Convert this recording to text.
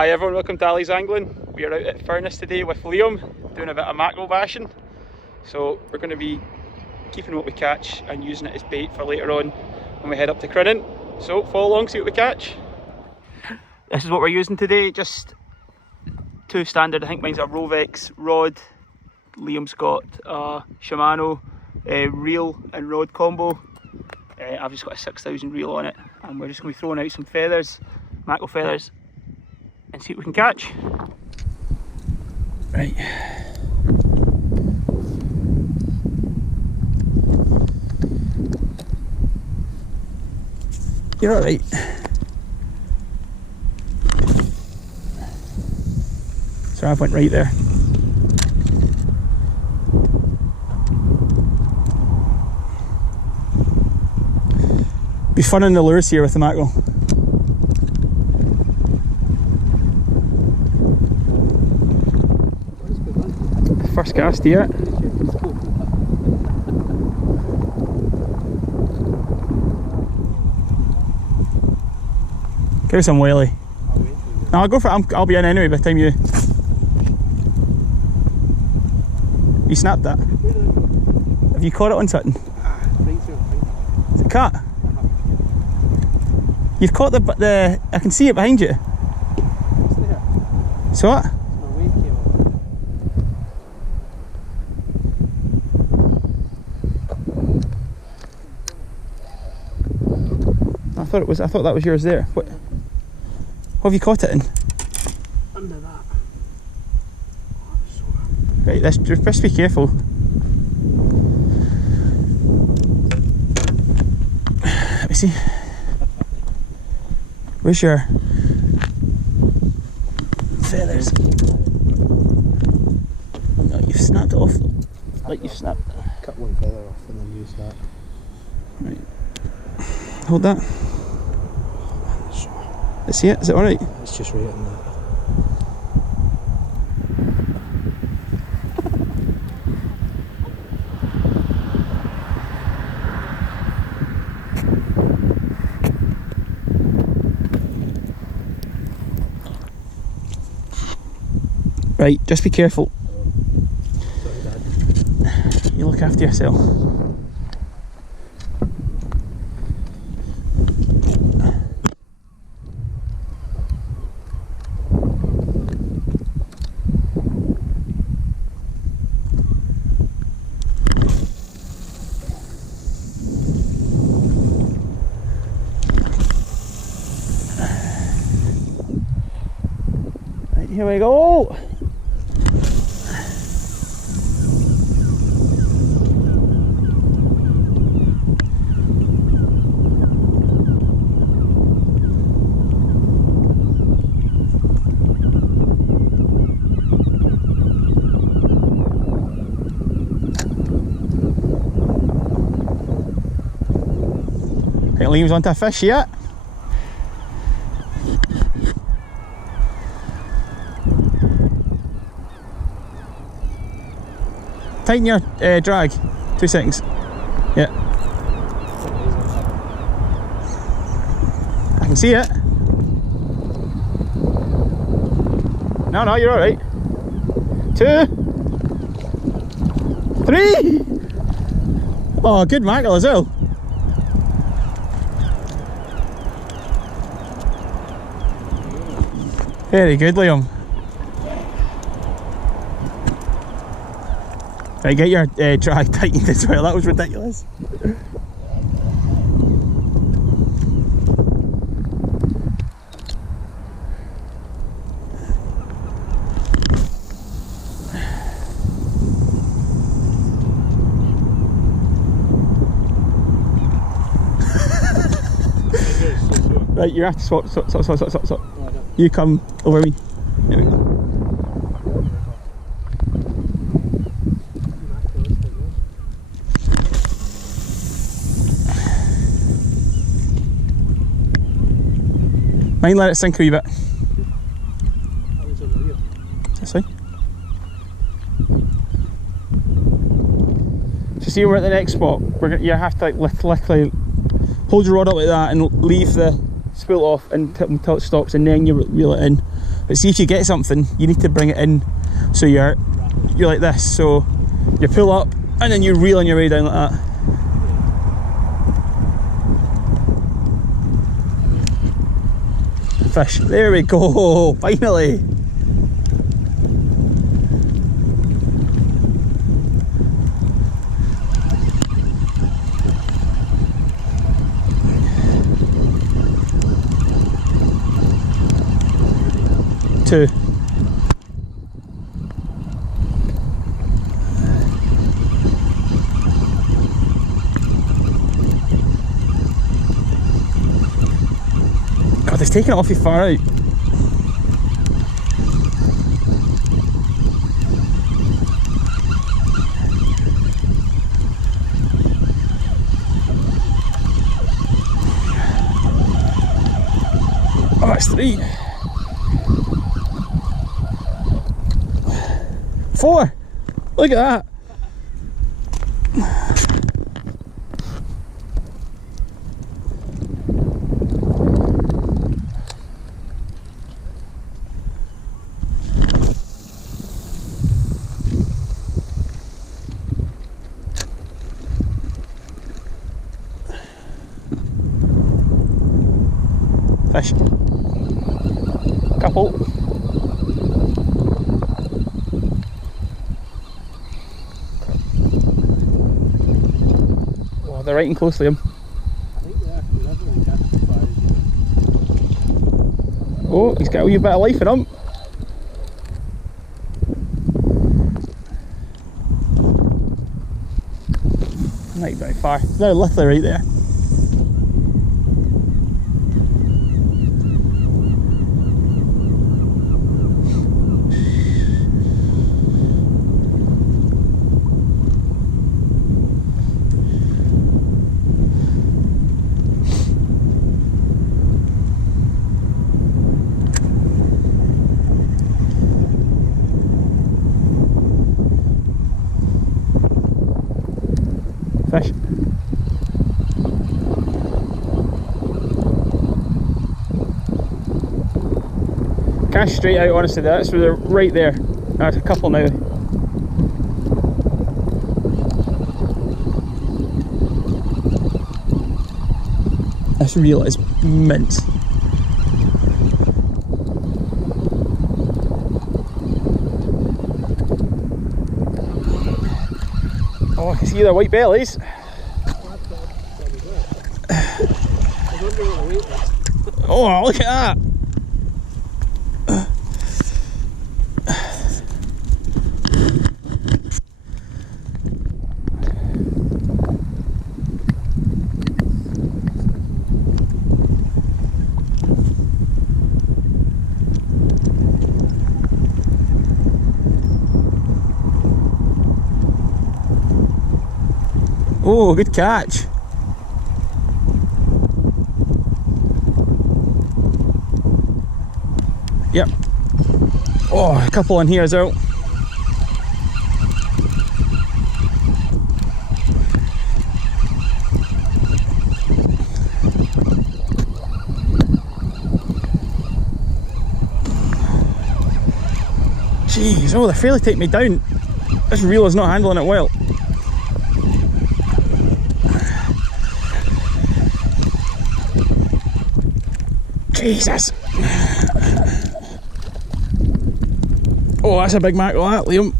Hi everyone, welcome to Ali's Angling. We are out at Furnace today with Liam, doing a bit of mackerel bashing. So we're going to be keeping what we catch and using it as bait for later on when we head up to Crinan. So follow along, see what we catch. This is what we're using today, just two standard, I think mine's a Rovex rod. Liam's got a Shimano reel and rod combo. I've just got a 6,000 reel on it, and we're just going to be throwing out some feathers, mackerel feathers, and see what we can catch. Right. You're alright. So I went right there. Be fun in the lures here with the mackerel. First cast here. Give us some whaley. No, I'll go for it. I'll be in anyway by the time you snapped that. Have you caught it on something? It's a cat. You've caught the I can see it behind you. So what? I thought that was yours there. What have you caught it in? Under that. Right, just be careful. Let me see. Where's your feathers? No, you've snapped it off though. Like you've snapped it. Cut one feather off and then use that. Right. Hold that. Let's see it. Is it alright? It's just right in that. Right, just be careful. You look after yourself. Right, here we go. Liam's onto a fish yet. Tighten your drag. 2 seconds. Yeah. I can see it. No, you're alright. 2, 3. Oh, good mackerel as well. Very good, Liam. Right, get your drag tightened as well, that was ridiculous. Right, you have to swap. You come over me. There we go. Mind let it sink a wee bit. That's fine. So see, we're at the next spot. You have to literally hold your rod up like that and leave the spool off until it stops, and then you reel it in. But see, if you get something, you need to bring it in so you're like this. So you pull up and then you reel on your way down like that. Fish. There we go, finally. Two. God, it's taking it awfully far out. Oh, that's 3. 4. Look at that. Fish. Couple. Oh, they're right in close to him. I think they actually definitely catch the fires. Oh, he's got a wee bit of life in him. Not very far. They're literally right there. Fish. Cast straight out, honestly, that's where they're right there. There's a couple now. This reel is mint. Oh, I can see their white bellies. Oh, look at that! Oh, good catch. Yep. Oh, a couple in here as well. Jeez, oh, they're fairly taking me down. This reel is not handling it well. Jesus. Oh, that's a big mackerel, that, Liam.